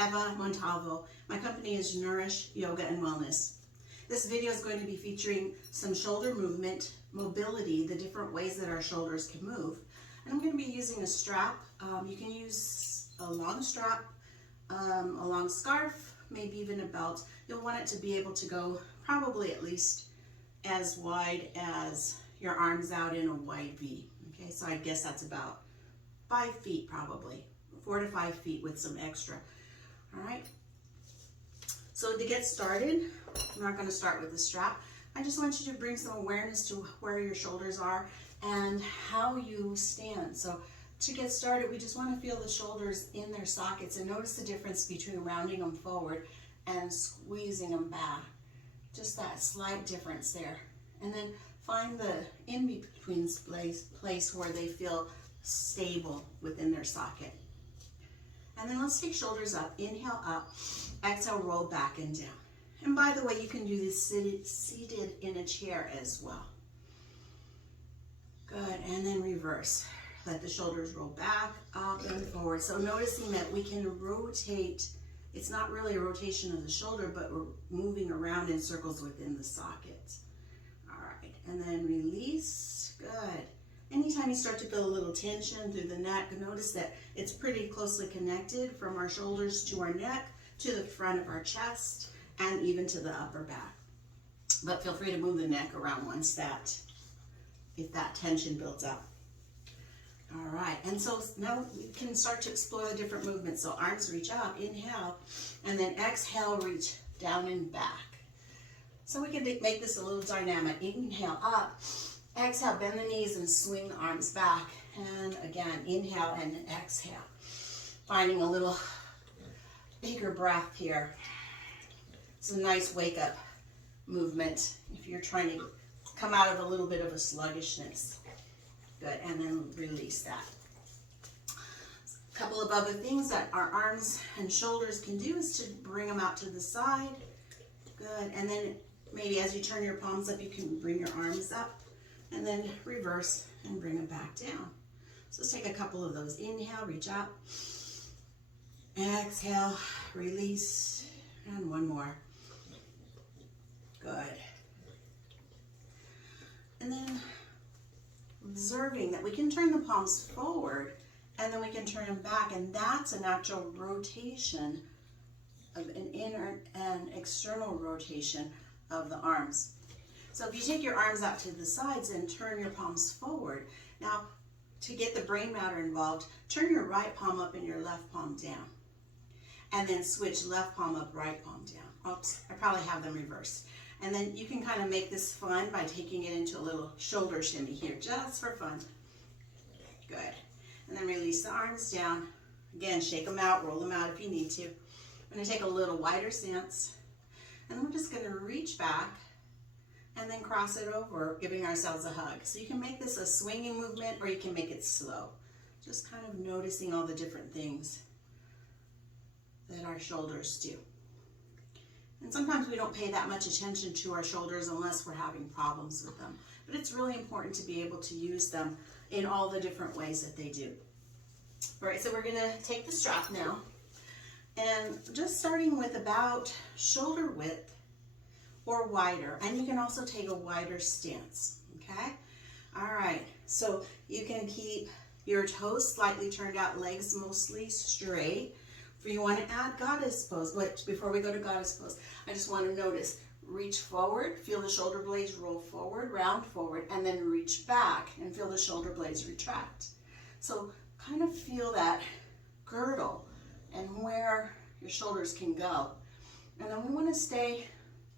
Eva Montalvo. My company is Nourish Yoga and Wellness. This video is going to be featuring some shoulder movement, mobility, the different ways that our shoulders can move. And I'm going to be using a strap. You can use a long strap, a long scarf, maybe even a belt. You'll want it to be able to go probably at least as wide as your arms out in a wide V. Okay, so I guess that's about 5 feet probably, 4 to 5 feet with some extra. All right. So to get started, I'm not going to start with the strap. I just want you to bring some awareness to where your shoulders are and how you stand. So to get started, we just want to feel the shoulders in their sockets and notice the difference between rounding them forward and squeezing them back. Just that slight difference there. And then find the in-between place where they feel stable within their socket. And then let's take shoulders up. Inhale up, exhale, roll back and down. And by the way, you can do this seated in a chair as well. Good, and then reverse. Let the shoulders roll back, up and forward. So noticing that we can rotate. It's not really a rotation of the shoulder, but we're moving around in circles within the socket. All right, and then release, good. Anytime you start to feel a little tension through the neck, notice that it's pretty closely connected from our shoulders to our neck, to the front of our chest, and even to the upper back. But feel free to move the neck around once if that tension builds up. All right, and so now we can start to explore the different movements. So arms reach up, inhale, and then exhale, reach down and back. So we can make this a little dynamic. Inhale up, exhale, bend the knees and swing the arms back. And again, inhale and exhale. Finding a little bigger breath here. It's a nice wake up movement if you're trying to come out of a little bit of a sluggishness. Good, and then release that. A couple of other things that our arms and shoulders can do is to bring them out to the side. Good, and then maybe as you turn your palms up, you can bring your arms up and then reverse and bring them back down. So let's take a couple of those. Inhale, reach up. Exhale, release, and one more. Good. And then observing that we can turn the palms forward and then we can turn them back, and that's a natural rotation of an inner and external rotation of the arms. So if you take your arms out to the sides and turn your palms forward, now to get the brain matter involved, turn your right palm up and your left palm down, and then switch left palm up, right palm down. Oops, I probably have them reversed. And then you can kind of make this fun by taking it into a little shoulder shimmy here, just for fun. Good. And then release the arms down. Again, shake them out, roll them out if you need to. I'm going to take a little wider stance. And then we're just going to reach back and then cross it over, giving ourselves a hug. So you can make this a swinging movement or you can make it slow. Just kind of noticing all the different things that our shoulders do. And sometimes we don't pay that much attention to our shoulders unless we're having problems with them. But it's really important to be able to use them in all the different ways that they do. All right, so we're gonna take the strap now. And just starting with about shoulder width or wider. And you can also take a wider stance, okay? All right, so you can keep your toes slightly turned out, legs mostly straight. If you want to add goddess pose, but before we go to goddess pose, I just want to notice, reach forward, feel the shoulder blades roll forward, round forward, and then reach back and feel the shoulder blades retract. So kind of feel that girdle and where your shoulders can go. And then we want to stay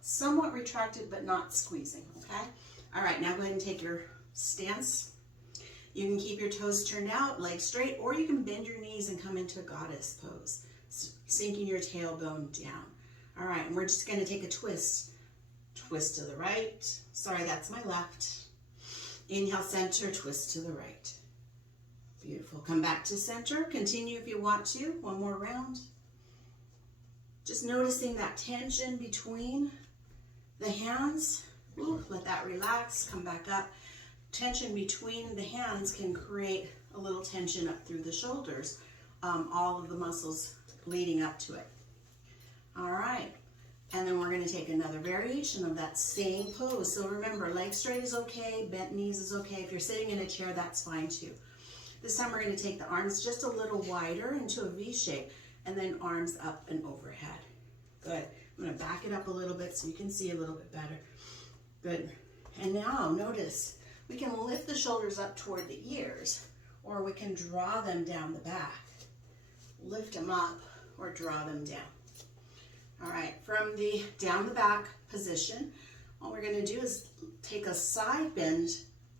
somewhat retracted but not squeezing, okay? All right, now go ahead and take your stance. You can keep your toes turned out, legs straight, or you can bend your knees and come into a goddess pose, sinking your tailbone down. All right, and we're just going to take a twist. Twist to the right. Sorry, that's my left. Inhale, center, twist to the right. Beautiful. Come back to center. Continue if you want to. One more round. Just noticing that tension between the hands. Ooh, let that relax. Come back up. Tension between the hands can create a little tension up through the shoulders. All of the muscles leading up to it. All right. And then we're going to take another variation of that same pose. So remember, leg straight is okay, bent knees is okay. If you're sitting in a chair, that's fine too. This time we're going to take the arms just a little wider into a V shape, and then arms up and overhead. Good. I'm going to back it up a little bit so you can see a little bit better. Good. And now notice, we can lift the shoulders up toward the ears, or we can draw them down the back. Lift them up or draw them down. All right, from the down the back position, what we're going to do is take a side bend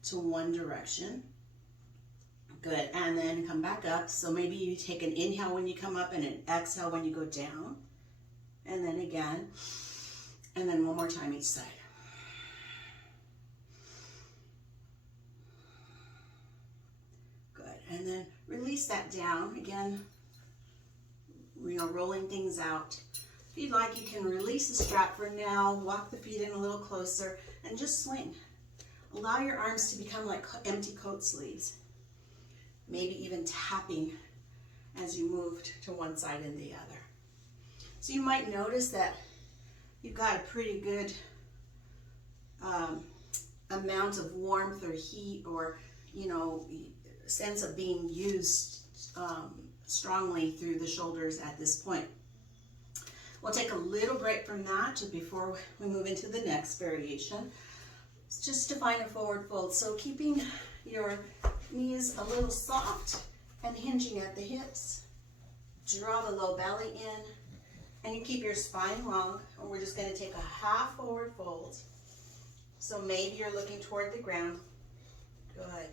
to one direction. Good, and then come back up. So maybe you take an inhale when you come up and an exhale when you go down. And then again, and then one more time each side. Good, and then release that down. Again, rolling things out. If you'd like, you can release the strap for now, walk the feet in a little closer, and just swing. Allow your arms to become like empty coat sleeves. Maybe even tapping as you move to one side and the other. So you might notice that you've got a pretty good amount of warmth or heat, or sense of being used strongly through the shoulders at this point. We'll take a little break from that before we move into the next variation. It's just to find a forward fold. So keeping your knees a little soft and hinging at the hips. Draw the low belly in, and you keep your spine long, and we're just going to take a half forward fold. So maybe you're looking toward the ground. Good.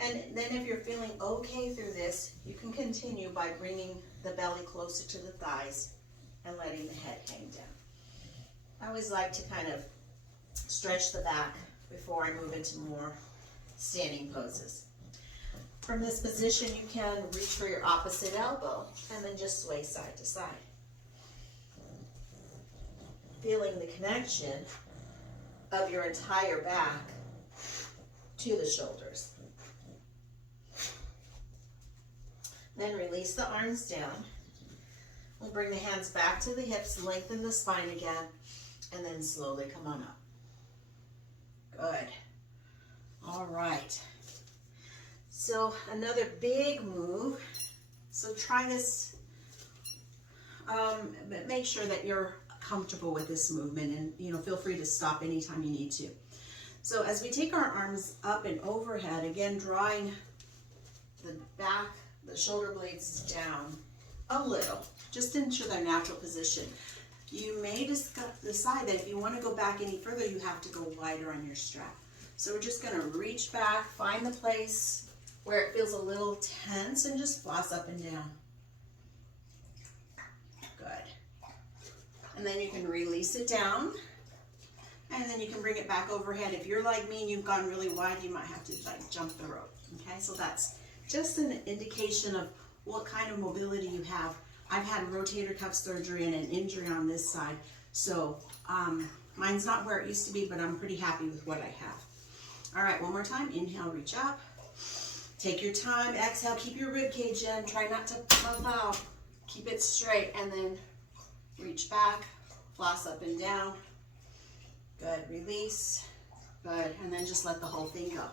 And then if you're feeling okay through this, you can continue by bringing the belly closer to the thighs and letting the head hang down. I always like to kind of stretch the back before I move into more standing poses. From this position, you can reach for your opposite elbow and then just sway side to side. Feeling the connection of your entire back to the shoulders. Then release the arms down. We'll bring the hands back to the hips, lengthen the spine again, and then slowly come on up. Good. All right. So another big move. So try this, but make sure that you're comfortable with this movement, and feel free to stop anytime you need to. So as we take our arms up and overhead, again drawing the back, the shoulder blades down a little, just into their natural position. You may decide that if you want to go back any further, you have to go wider on your strap. So we're just going to reach back, find the place where it feels a little tense, and just floss up and down. Good. And then you can release it down, and then you can bring it back overhead. If you're like me and you've gone really wide, you might have to jump the rope. Okay, so that's just an indication of what kind of mobility you have. I've had rotator cuff surgery and an injury on this side, so mine's not where it used to be, but I'm pretty happy with what I have. All right, one more time. Inhale, reach up. Take your time. Exhale, keep your rib cage in. Try not to puff out. Keep it straight, and then reach back, floss up and down. Good, release. Good, and then just let the whole thing go.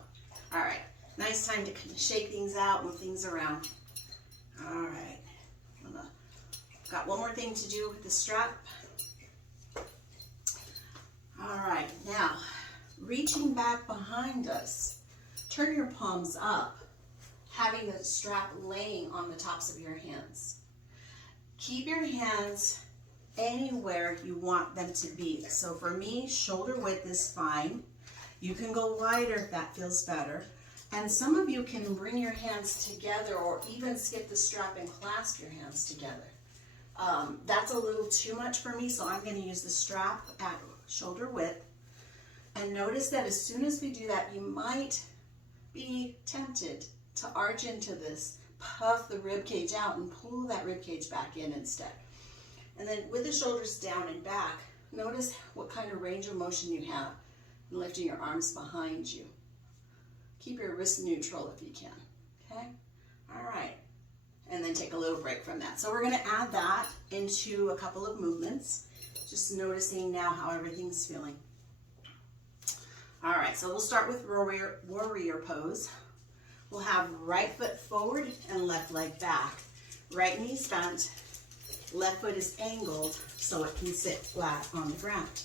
All right, nice time to shake things out, move things around. All right, got one more thing to do with the strap. All right, now reaching back behind us, turn your palms up, having the strap laying on the tops of your hands. Keep your hands anywhere you want them to be. So for me, shoulder width is fine. You can go wider if that feels better. And some of you can bring your hands together, or even skip the strap and clasp your hands together. That's a little too much for me, so I'm going to use the strap at shoulder width. And notice that as soon as we do that, you might be tempted to arch into this, puff the rib cage out, and pull that rib cage back in instead. And then with the shoulders down and back, notice what kind of range of motion you have in lifting your arms behind you. Keep your wrists neutral if you can, okay? All right. and then take a little break from that. So we're going to add that into a couple of movements, just noticing now how everything's feeling. All right, so we'll start with warrior pose. We'll have right foot forward and left leg back. Right knee's bent, left foot is angled so it can sit flat on the ground.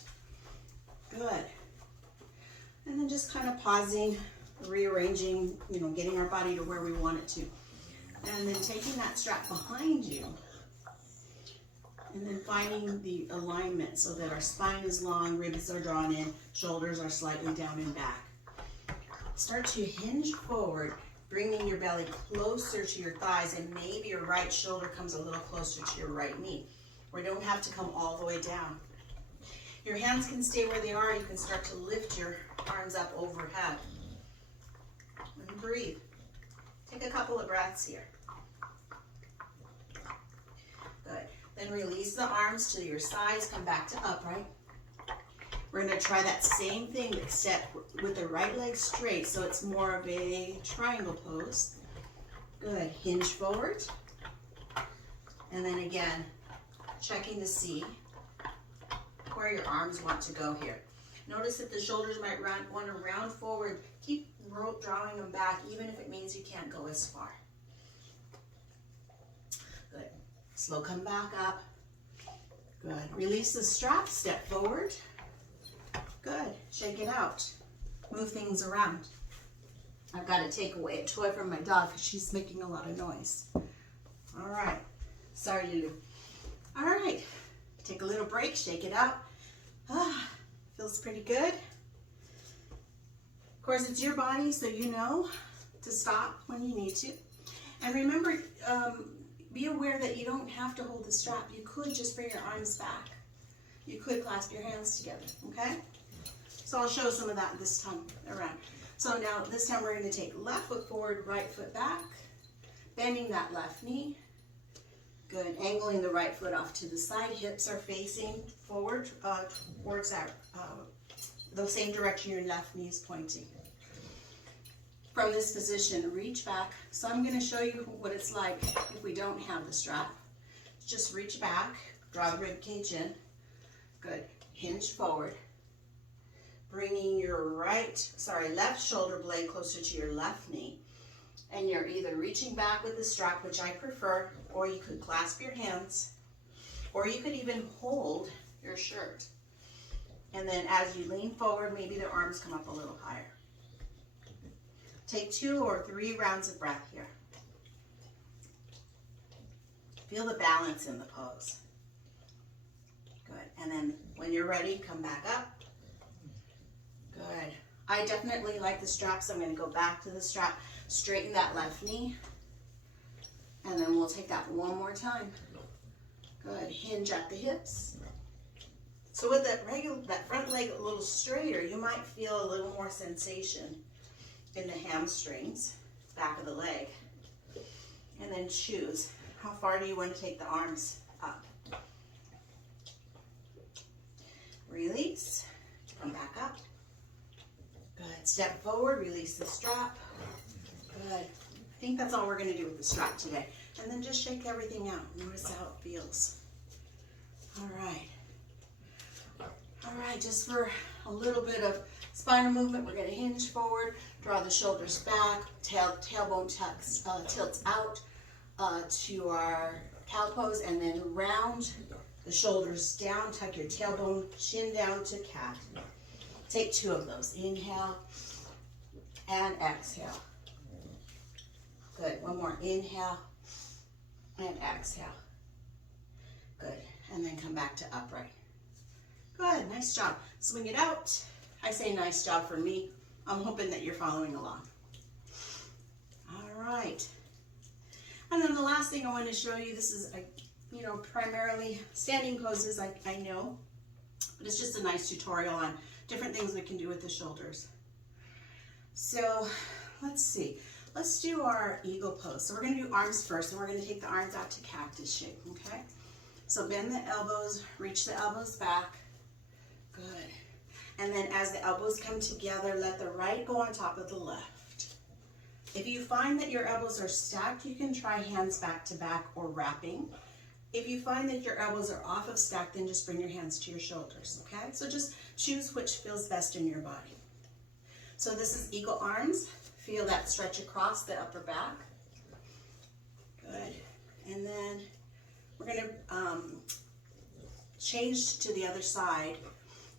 Good. And then just kind of pausing, rearranging, getting our body to where we want it to. And then taking that strap behind you, and then finding the alignment so that our spine is long, ribs are drawn in, shoulders are slightly down and back. Start to hinge forward, bringing your belly closer to your thighs, and maybe your right shoulder comes a little closer to your right knee. We don't have to come all the way down. Your hands can stay where they are. You can start to lift your arms up overhead. And breathe. Take a couple of breaths here. Good. Then release the arms to your sides. Come back to upright. We're going to try that same thing except with the right leg straight, so it's more of a triangle pose. Good. Hinge forward. And then again, checking to see where your arms want to go here. Notice that the shoulders might want to round forward. Keep drawing them back, even if it means you can't go as far. Good. Slow come back up. Good. Release the strap, step forward. Good. Shake it out. Move things around. I've got to take away a toy from my dog because she's making a lot of noise. All right. Sorry, Lulu. All right. Take a little break, shake it out. Feels pretty good. Of course, it's your body, so you know to stop when you need to. And remember, be aware that you don't have to hold the strap. You could just bring your arms back. You could clasp your hands together, okay? So I'll show some of that this time around. So now, this time we're going to take left foot forward, right foot back, bending that left knee. Good. Angling the right foot off to the side. Hips are facing forward towards that, the same direction your left knee is pointing. From this position, reach back. So I'm going to show you what it's like if we don't have the strap. Just reach back, draw the rib cage in. Good. Hinge forward. Bringing your left shoulder blade closer to your left knee. And you're either reaching back with the strap, which I prefer, or you could clasp your hands, or you could even hold your shirt. And then as you lean forward, maybe the arms come up a little higher. Take 2 or 3 rounds of breath here. Feel the balance in the pose. Good. And then when you're ready, come back up. Good. I definitely like the strap, so I'm going to go back to the strap. Straighten that left knee. And then we'll take that one more time. Good. Hinge at the hips. So with that front leg a little straighter, you might feel a little more sensation in the hamstrings, back of the leg. And then choose. How far do you want to take the arms up? Release. Come back up. Good. Step forward. Release the strap. Good. I think that's all we're going to do with the strap today. And then just shake everything out. Notice how it feels. All right. All right, just for a little bit of spinal movement, we're going to hinge forward, draw the shoulders back, tailbone tilts out to our cow pose, and then round the shoulders down, tuck your tailbone, chin down to cat. Take 2 of those. Inhale and exhale. Good. One more. Inhale and exhale. Good. And then come back to upright. Good. Nice job. Swing it out. I say nice job for me. I'm hoping that you're following along. All right. And then the last thing I want to show you, this is, primarily standing poses, I know, but it's just a nice tutorial on different things we can do with the shoulders. So let's see. Let's do our eagle pose. So we're going to do arms first, and we're going to take the arms out to cactus shape, okay? So bend the elbows, reach the elbows back. Good. And then as the elbows come together, let the right go on top of the left. If you find that your elbows are stacked, you can try hands back to back or wrapping. If you find that your elbows are off of stack, then just bring your hands to your shoulders, okay? So just choose which feels best in your body. So this is eagle arms. Feel that stretch across the upper back. Good. And then we're gonna change to the other side,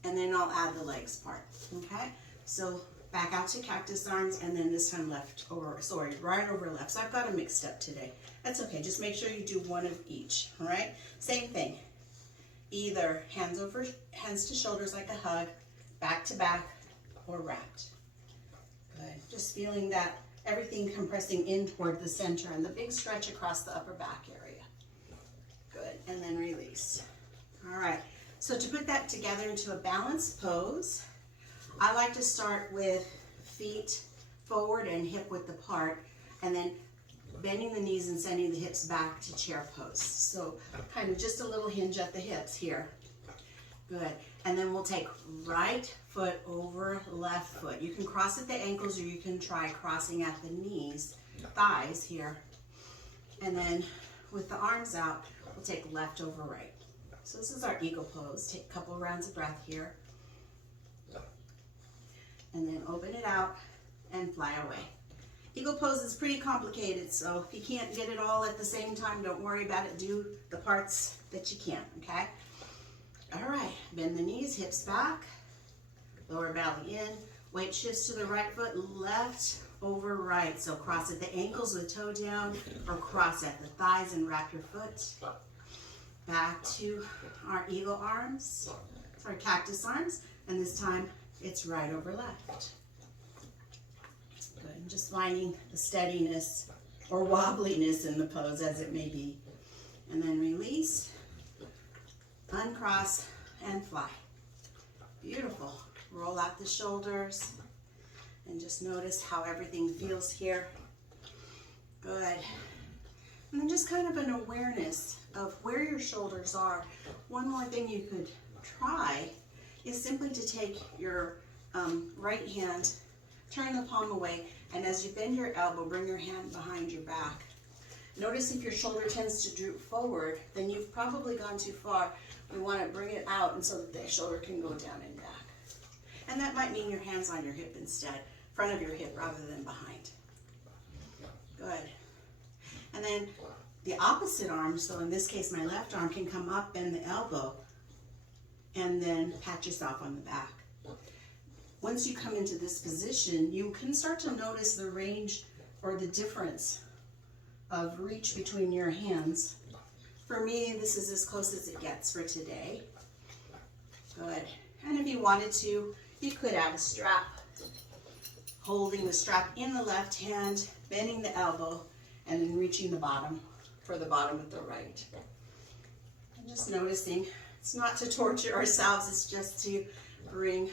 and then I'll add the legs part, okay? So back out to cactus arms, and then this time right over left. So I've got them mixed up today. That's okay, just make sure you do one of each, all right? Same thing, either hands to shoulders like a hug, back to back, or wrapped. Good, just feeling that everything compressing in toward the center and the big stretch across the upper back area. Good, and then release. All right, so to put that together into a balanced pose, I like to start with feet forward and hip width apart, and then bending the knees and sending the hips back to chair pose. So kind of just a little hinge at the hips here. Good, and then we'll take right foot over left foot. You can cross at the ankles, or you can try crossing at the knees, thighs here. And then with the arms out, we'll take left over right. So this is our eagle pose. Take a couple rounds of breath here. And then open it out and fly away. Eagle pose is pretty complicated, so if you can't get it all at the same time, don't worry about it. Do the parts that you can, okay? All right, bend the knees, hips back, lower belly in, weight shifts to the right foot, left over right. So cross at the ankles with toe down, or cross at the thighs and wrap your foot. Back to our eagle arms, sorry, cactus arms, and this time it's right over left. Good, and just finding the steadiness or wobbliness in the pose as it may be. And then release, uncross, and fly. Beautiful. Roll out the shoulders and just notice how everything feels here. Good. And then just kind of an awareness of where your shoulders are. One more thing you could try is simply to take your right hand, turn the palm away, and as you bend your elbow, bring your hand behind your back. Notice if your shoulder tends to droop forward, then you've probably gone too far. We want to bring it out, and so that the shoulder can go down and back. And that might mean your hand's on your hip instead, front of your hip rather than behind. Good. And then the opposite arm, so in this case my left arm, can come up, bend the elbow, and then pat yourself on the back. Once you come into this position, you can start to notice the range or the difference of reach between your hands. For me, this is as close as it gets for today. Good. And if you wanted to, you could add a strap. Holding the strap in the left hand, bending the elbow, and then reaching the bottom for the bottom with the right. And just noticing, it's not to torture ourselves, it's just to bring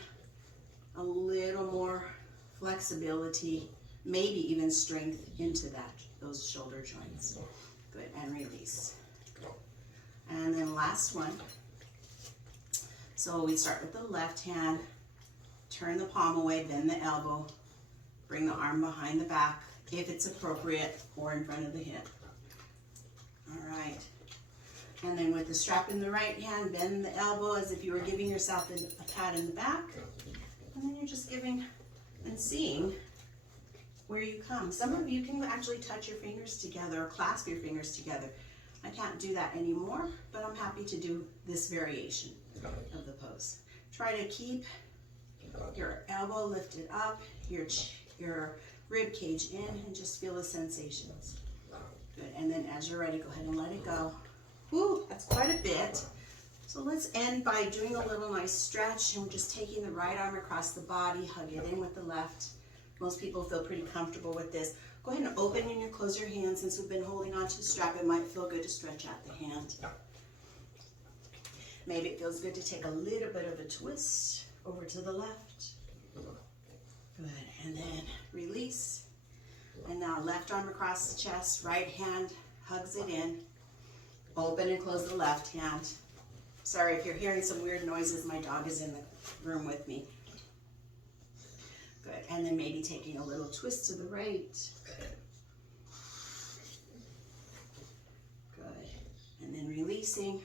a little more flexibility, maybe even strength into those shoulder joints. Good, and release. And then last one. So we start with the left hand, turn the palm away, bend the elbow, bring the arm behind the back, if it's appropriate, or in front of the hip. All right. And then with the strap in the right hand, bend the elbow as if you were giving yourself a pat in the back. And then you're just giving and seeing where you come. Some of you can actually touch your fingers together or clasp your fingers together. I can't do that anymore, but I'm happy to do this variation of the pose. Try to keep your elbow lifted up, your rib cage in, and just feel the sensations. Good, and then as you're ready, go ahead and let it go. Whew, that's quite a bit. So let's end by doing a little nice stretch, and we're just taking the right arm across the body, hug it in with the left. Most people feel pretty comfortable with this. Go ahead and open and close your hand. Since we've been holding on to the strap, it might feel good to stretch out the hand. Maybe it feels good to take a little bit of a twist over to the left. Good, and then release. And now left arm across the chest, right hand hugs it in. Open and close the left hand. Sorry if you're hearing some weird noises, my dog is in the room with me. Good. And then maybe taking a little twist to the right. Good. And then releasing.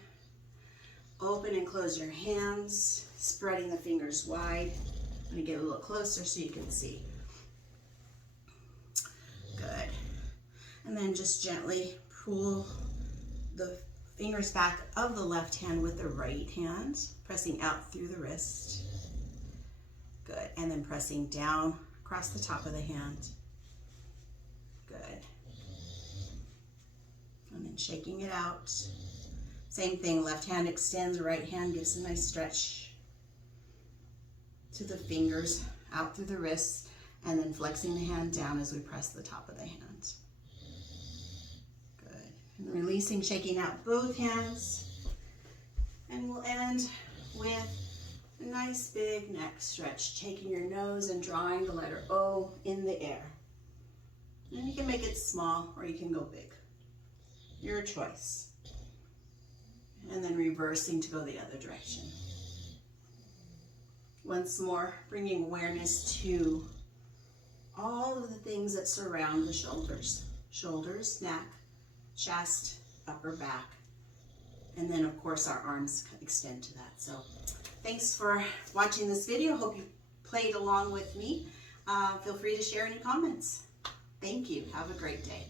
Open and close your hands, spreading the fingers wide. I'm going to get a little closer so you can see. Good. And then just gently pull the fingers back of the left hand with the right hand, pressing out through the wrist. Good. And then pressing down across the top of the hand. Good. And then shaking it out. Same thing, left hand extends, right hand gives a nice stretch to the fingers, out through the wrists, and then flexing the hand down as we press the top of the hand. Good. And then releasing, shaking out both hands. And we'll end with a nice big neck stretch, taking your nose and drawing the letter O in the air. And you can make it small or you can go big. Your choice. And then reversing to go the other direction. Once more, bringing awareness to all of the things that surround the shoulders. Shoulders, neck, chest, upper back. And then of course our arms extend to that. So thanks for watching this video. Hope you played along with me. Feel free to share any comments. Thank you. Have a great day.